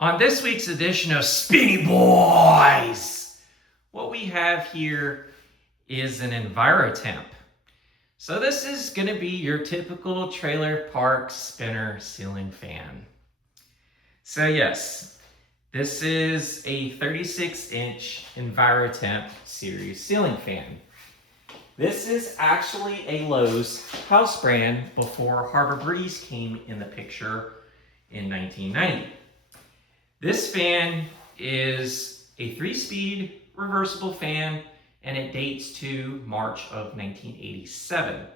On this week's edition of Speedy Boys, what we have here is an Envirotemp. So this is going to be your typical trailer park spinner ceiling fan. So yes, this is a 36-inch Envirotemp series ceiling fan. This is actually a Lowe's house brand before Harbor Breeze came in the picture in 1990. This fan is a 3-speed reversible fan, and it dates to March of 1987.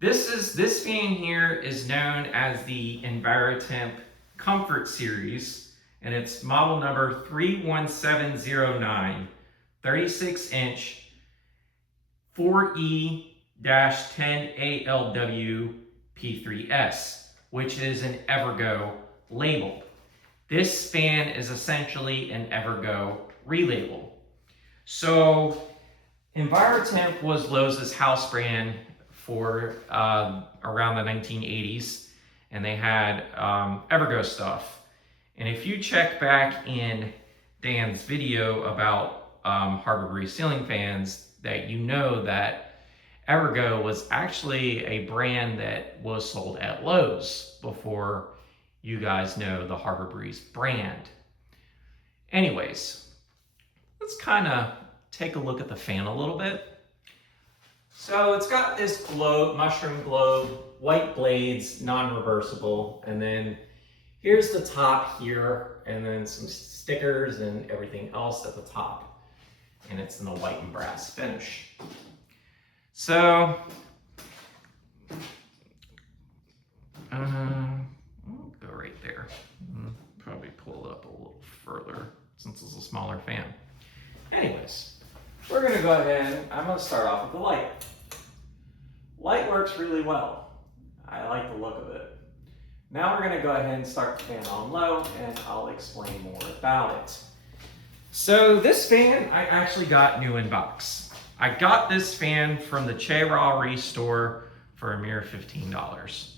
This fan here is known as the Envirotemp Comfort Series, and it's model number 31709, 36-inch 4E-10ALW P3S, which is an Evergo label. This fan is essentially an Evergo relabel. So Envirotemp was Lowe's house brand for around the 1980s, and they had Evergo stuff. And if you check back in Dan's video about Harbor Breeze ceiling fans, that you know that Evergo was actually a brand that was sold at Lowe's before you guys know the Harbor Breeze brand. Anyways, let's kind of take a look at the fan a little bit. So it's got this globe, mushroom globe, white blades, non-reversible, and then here's the top here, and then some stickers and everything else at the top. And it's in the white and brass finish. So, I'll go right there. Probably pull it up a little further since it's a smaller fan. Anyways, we're gonna go ahead, I'm gonna start off with the light. Light works really well. I like the look of it. Now we're gonna go ahead and start the fan on low, and I'll explain more about it. So this fan, I actually got new in box. I got this fan from the Che Ra store for a mere $15.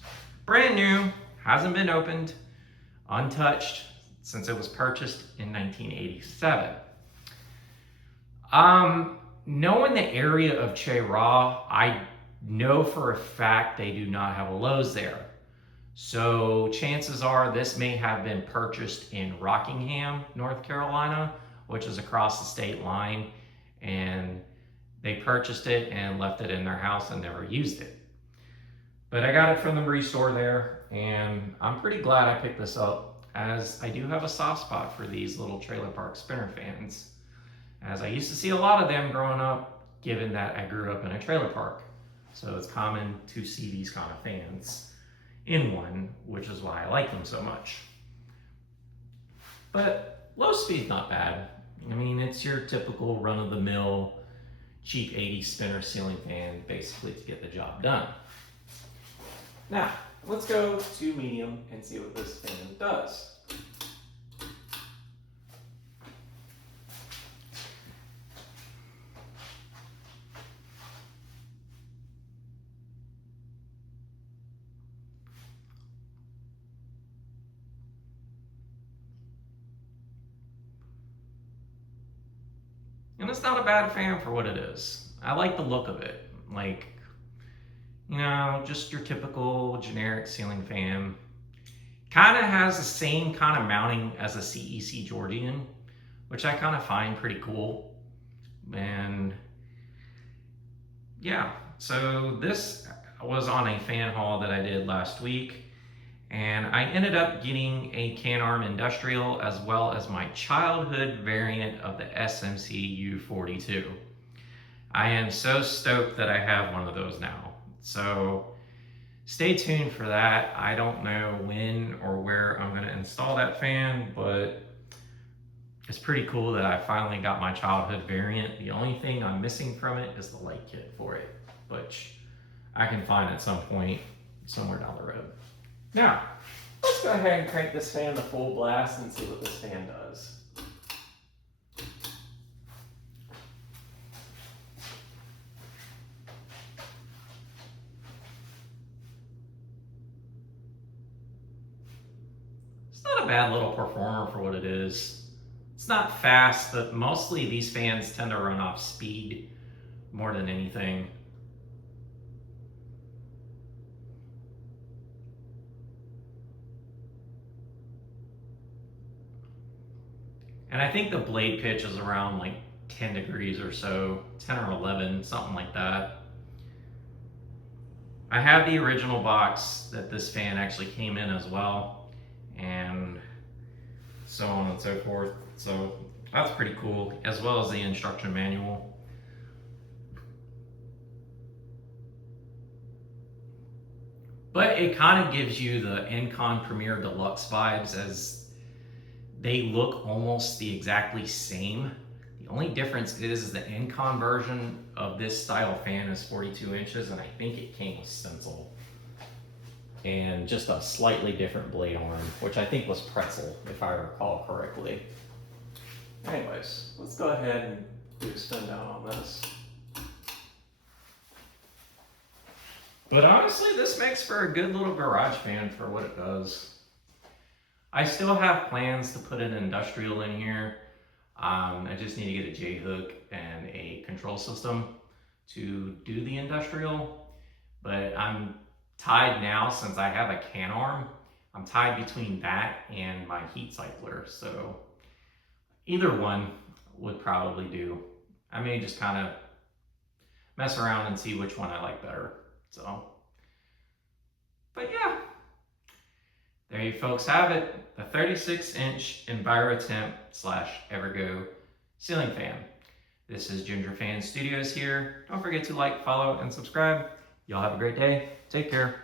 Brand new, hasn't been opened, untouched since it was purchased in 1987. Knowing the area of Che Ra, I know for a fact they do not have a Lowe's there. So chances are this may have been purchased in Rockingham, North Carolina, which is across the state line, and they purchased it and left it in their house and never used it. But I got it from the Restore there, and I'm pretty glad I picked this up, as I do have a soft spot for these little trailer park spinner fans, as I used to see a lot of them growing up, given that I grew up in a trailer park. So it's common to see these kind of fans in one, which is why I like them so much. But low speed's not bad. I mean, it's your typical run-of-the-mill cheap 80s spinner ceiling fan, basically to get the job done. Now, let's go to medium and see what this fan does. And it's not a bad fan for what it is. I like the look of it. Like, you know, just your typical generic ceiling fan. Kind of has the same kind of mounting as a CEC Georgian, which I kind of find pretty cool. And yeah, so this was on a fan haul that I did last week. And I ended up getting a Can-Arm Industrial as well as my childhood variant of the SMC U42. I am so stoked that I have one of those now. So stay tuned for that. I don't know when or where I'm going to install that fan, but it's pretty cool that I finally got my childhood variant. The only thing I'm missing from it is the light kit for it, which I can find at some point somewhere down the road. Now, let's go ahead and crank this fan to full blast and see what this fan does. bad little performer for what it is. It's not fast, but mostly these fans tend to run off speed more than anything. And I think the blade pitch is around like 10 degrees or so, 10 or 11, something like that. I have the original box that this fan actually came in as well, and so on and so forth. So that's pretty cool, as well as the instruction manual. But it kind of gives you the Encon Premier Deluxe vibes, as they look almost the exactly same. The only difference is the Encon version of this style fan is 42 inches, and I think it came with stencil. And just a slightly different blade arm, which I think was pretzel, if I recall correctly. Anyways, let's go ahead and do a spin down on this. But honestly, this makes for a good little garage fan for what it does. I still have plans to put an industrial in here. I just need to get a J-hook and a control system to do the industrial. But I'm tied now, since I have a can arm. I'm tied between that and my heat cycler. So either one would probably do. I may just kind of mess around and see which one I like better. So, but yeah, there you folks have it. The 36-inch Envirotemp / Evergo ceiling fan. This is Ginger Fan Studios here. Don't forget to like, follow, and subscribe. Y'all have a great day. Take care.